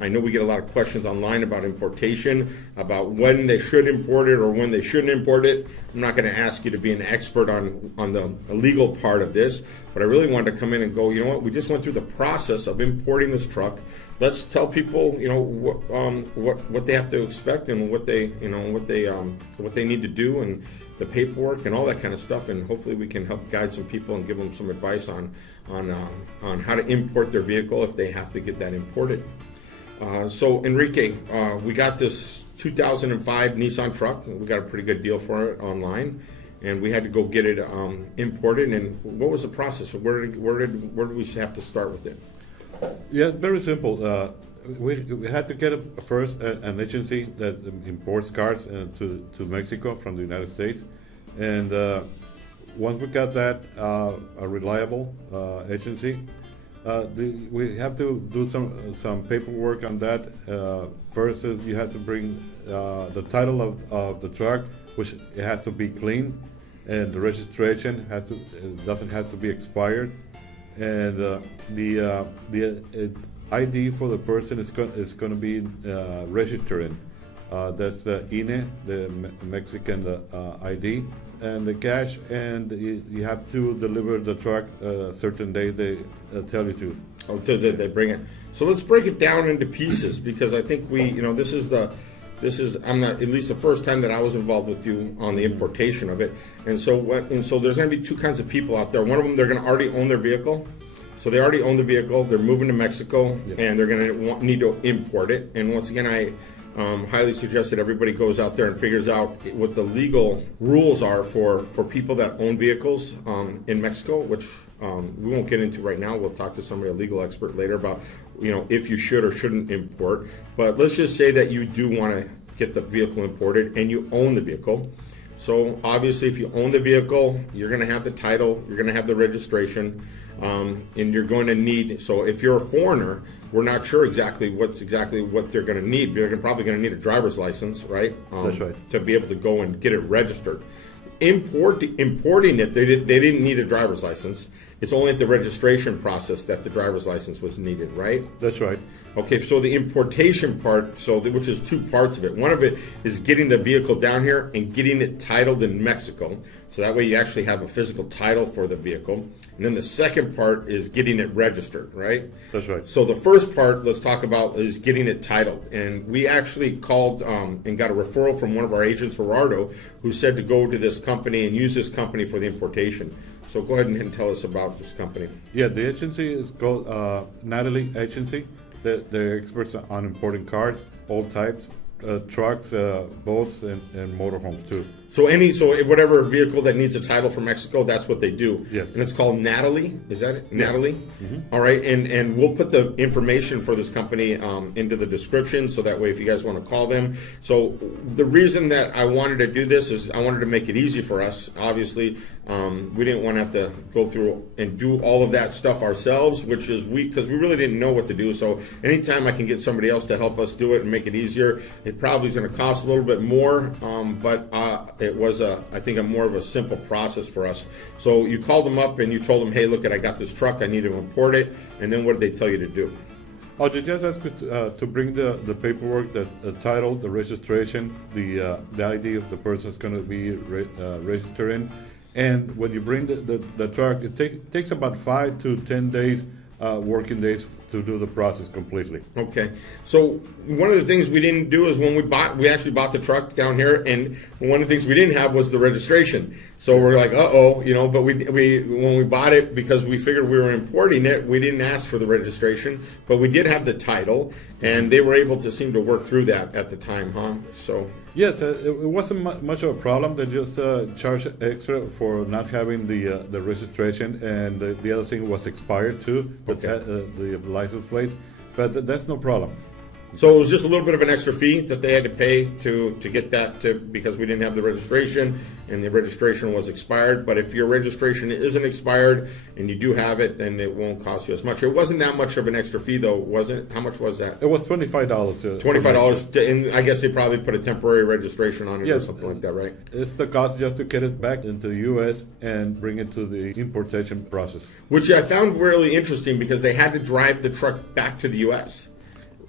I know we get a lot of questions online about importation, about when they should import it or when they shouldn't import it. I'm not going to ask you to be an expert on the legal part of this, but I really wanted to come in and go, you know what, we just went through the process of importing this truck. Let's tell people, you know, what they have to expect and what they need to do and the paperwork and all that kind of stuff, and hopefully we can help guide some people and give them some advice on how to import their vehicle if they have to get that imported. So Enrique, we got this 2005 Nissan truck. We got a pretty good deal for it online, and we had to go get it imported. And what was the process? Where did we have to start with it? Yeah, very simple. We had to get first an agency that imports cars to Mexico from the United States, and once we got that, a reliable agency. We have to do some paperwork on that. First is you have to bring the title of the truck, which it has to be clean, and the registration doesn't have to be expired, and the ID for the person is going to be registered. That's the INE, the Mexican ID, and the cash, and you have to deliver the truck a certain day they tell you to. Oh, they bring it. So let's break it down into pieces, because I think this is I'm not, at least the first time that I was involved with you on the importation of it, and so there's going to be two kinds of people out there. One of them, they're going to already own their vehicle. So they already own the vehicle, they're moving to Mexico, yep, and they're going to need to import it. And once again, I highly suggest that everybody goes out there and figures out what the legal rules are for people that own vehicles in Mexico, which we won't get into right now. We'll talk to somebody, a legal expert, later about if you should or shouldn't import. But let's just say that you do want to get the vehicle imported and you own the vehicle. So obviously, if you own the vehicle, you're going to have the title, you're going to have the registration, and you're going to need. So if you're a foreigner, we're not sure exactly what they're going to need. They're probably going to need a driver's license, right? That's right. To be able to go and get it registered. Importing it, they didn't need a driver's license. It's only at the registration process that the driver's license was needed, right? That's right. Okay, so the importation part, which is two parts of it. One of it is getting the vehicle down here and getting it titled in Mexico. So that way you actually have a physical title for the vehicle. And then the second part is getting it registered, right? That's right. So the first part, let's talk about, is getting it titled. And we actually called and got a referral from one of our agents, Rosarito, who said to go to this company and use this company for the importation. So go ahead and tell us about this company. Yeah, the agency is called 𝗪𝗏 Agency. They're experts on importing cars, all types, trucks, boats, and motorhomes too. So whatever vehicle that needs a title from Mexico, that's what they do. Yes. And it's called 𝗪𝗏. Is that it? Yeah. 𝗪𝗏? Mm-hmm. All right. And we'll put the information for this company into the description, so that way if you guys want to call them. So the reason that I wanted to do this is I wanted to make it easy for us. Obviously, we didn't want to have to go through and do all of that stuff ourselves, because we really didn't know what to do. So anytime I can get somebody else to help us do it and make it easier, it probably is going to cost a little bit more, but it was I think more of a simple process for us. So you called them up and you told them, hey, look, I got this truck, I need to import it, and then what did they tell you to do? Oh, they just asked you to bring the paperwork, the title, the registration, the ID of the person is going to be registered in, and when you bring the truck, it takes about 5 to 10 days, working days, to do the process completely. Okay, so one of the things we didn't do is when we actually bought the truck down here, and one of the things we didn't have was the registration. So we're like, but when we bought it, because we figured we were importing it, we didn't ask for the registration, but we did have the title, and they were able to seem to work through that at the time, huh? So yes, it wasn't much of a problem. They just charged extra for not having the registration, and the other thing was expired too, the license plate, but that's no problem. So it was just a little bit of an extra fee that they had to pay to get that, because we didn't have the registration, and the registration was expired. But if your registration isn't expired and you do have it, then it won't cost you as much. It wasn't that much of an extra fee, though, was it? How much was that? It was $25. $25, and I guess they probably put a temporary registration on it, or something like that, right? It's the cost just to get it back into the U.S. and bring it to the importation process. Which I found really interesting, because they had to drive the truck back to the U.S.,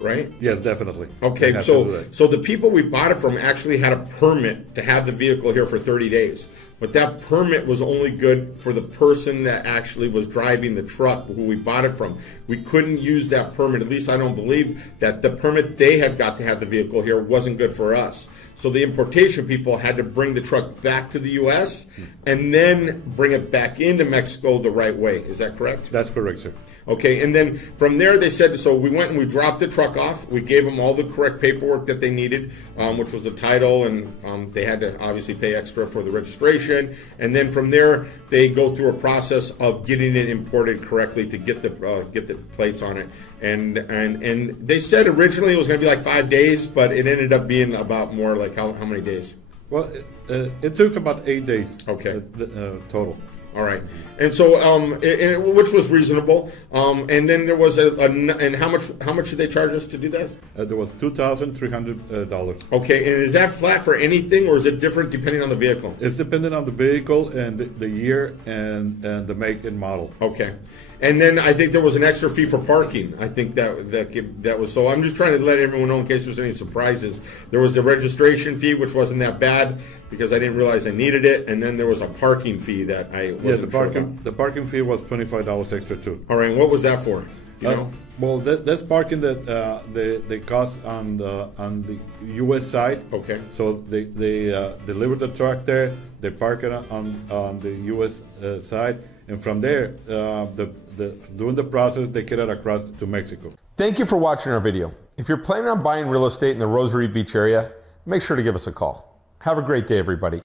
right? Yes, definitely. Okay, so the people we bought it from actually had a permit to have the vehicle here for 30 days. But that permit was only good for the person that actually was driving the truck who we bought it from. We couldn't use that permit. At least I don't believe that the permit they had got to have the vehicle here wasn't good for us. So the importation people had to bring the truck back to the U.S. and then bring it back into Mexico the right way. Is that correct? That's correct, sir. Okay, and then from there they said, so we went and we dropped the truck off. We gave them all the correct paperwork that they needed, which was the title, and they had to obviously pay extra for the registration. And then from there, they go through a process of getting it imported correctly to get the plates on it. And they said originally it was going to be like 5 days, but it ended up being about more like how many days? Well, it took about 8 days. Okay, total. All right, and so which was reasonable, and then there was and how much did they charge us to do this? There was $2,300. Okay, and is that flat for anything, or is it different depending on the vehicle? It's dependent on the vehicle and the year and the make and model. Okay, and then I think there was an extra fee for parking. I think that was so. I'm just trying to let everyone know in case there's any surprises. There was the registration fee, which wasn't that bad because I didn't realize I needed it, and then there was a parking fee that I wasn't sure about. The parking fee was $25 extra too. All right, and what was that for? You know? Well, that's parking that they cost on the U.S. side. Okay. So they deliver the truck there. They park it on the U.S. Side, and from there, during the process, they get it across to Mexico. Thank you for watching our video. If you're planning on buying real estate in the Rosarito Beach area, make sure to give us a call. Have a great day, everybody.